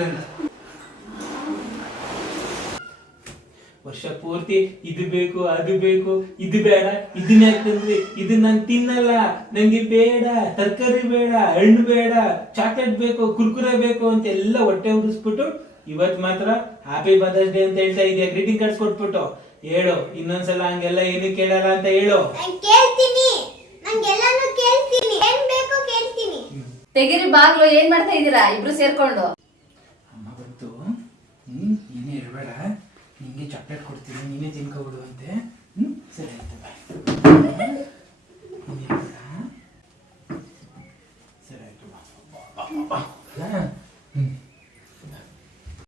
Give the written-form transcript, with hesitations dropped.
Strength. ವರ್ಷ ಪೂರ್ತಿ ಇದು ಬೇಕು ಅದು ಬೇಕು ಇದು ಬೇಡ ಇದನ್ನ ಯಾಕಂದ್ರೆ ಇದು ನಾನು ತಿನ್ನಲ್ಲ, ನಂಗೆ ಬೇಡ, ತರಕಾರಿ ಬೇಡ, ಹಣ್ಣು ಬೇಡ, ಚಾಕ್ಲೇಟ್ ಬೇಕು, ಕುರ್ಕುರೆ ಬೇಕು ಅಂತ ಎಲ್ಲ ಹೊಟ್ಟೆ ಉರಿಸ್ಬಿಟ್ಟು ಇವತ್ ಮಾತ್ರ ಹ್ಯಾಪಿ ಮದರ್ಸ್ ಡೇ ಅಂತ ಹೇಳ್ತಾ ಇದೆಯಾ. ಗ್ರೀಟಿಂಗ್ ಕಾರ್ಡ್ಸ್ ಕೊಟ್ಬಿಟ್ಟು ಹೇಳು, ಇನ್ನೊಂದ್ಸಲ ಹಂಗೆಲ್ಲ ಏನು ಕೇಳಲ್ಲ ಅಂತ ಹೇಳು. ತೆಗಿರಿ ಬಾಗ್ಲು. ಏನ್ ಮಾಡ್ತಾ ಇದೀರಾ ಇಬ್ರು ಸೇರ್ಕೊಂಡು? ಅಮ್ಮ ಗೊತ್ತು, ಏನೇ ಹೇಳ್ಬೇಡ, ನಿಂಗೆ ಚಾಕ್ಲೇಟ್ ಕೊಡ್ತೀನಿ, ನೀನೇ ತಿನ್ಕೋಬಿಡು ಅಂತೆ.